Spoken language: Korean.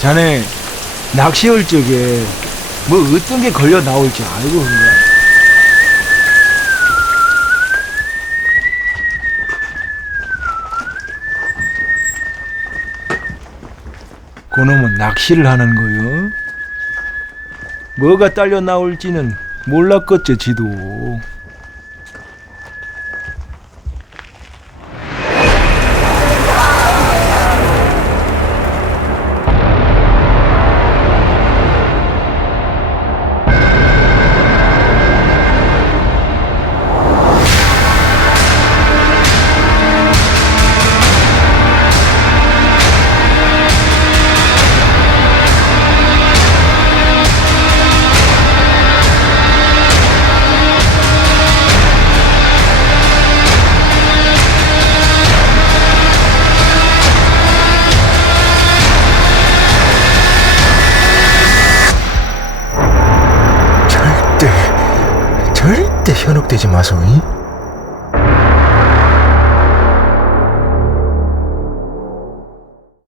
자네 낚시할 적에 뭐 어떤 게 걸려 나올지 알고 그런가? 그놈은 낚시를 하는 거요. 뭐가 딸려 나올지는 몰랐겠지 지도. 절대 현혹되지 마소 이?